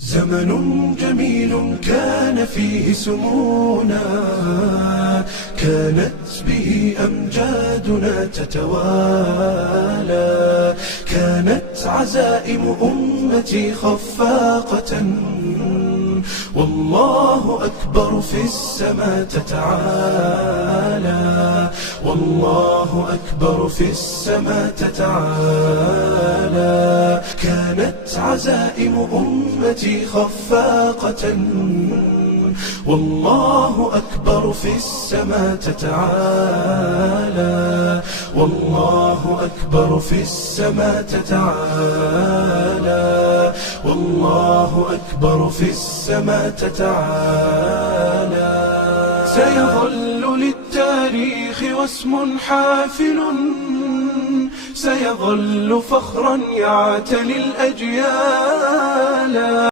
زمن جميل كان فيه سمونا، كانت به أمجادنا تتوالى، كانت عزائم أمتي خفاقة، والله أكبر في السماء تتعالى، والله أكبر في السماء تتعالى. كانت عزائم أمتي خفاقة، والله أكبر في السماء تتعالى، والله أكبر في السماء تتعالى، والله أكبر في السماء تتعالى. سيظل للتاريخ واسم حافل، سيظل فخرا يعتلي الأجيال.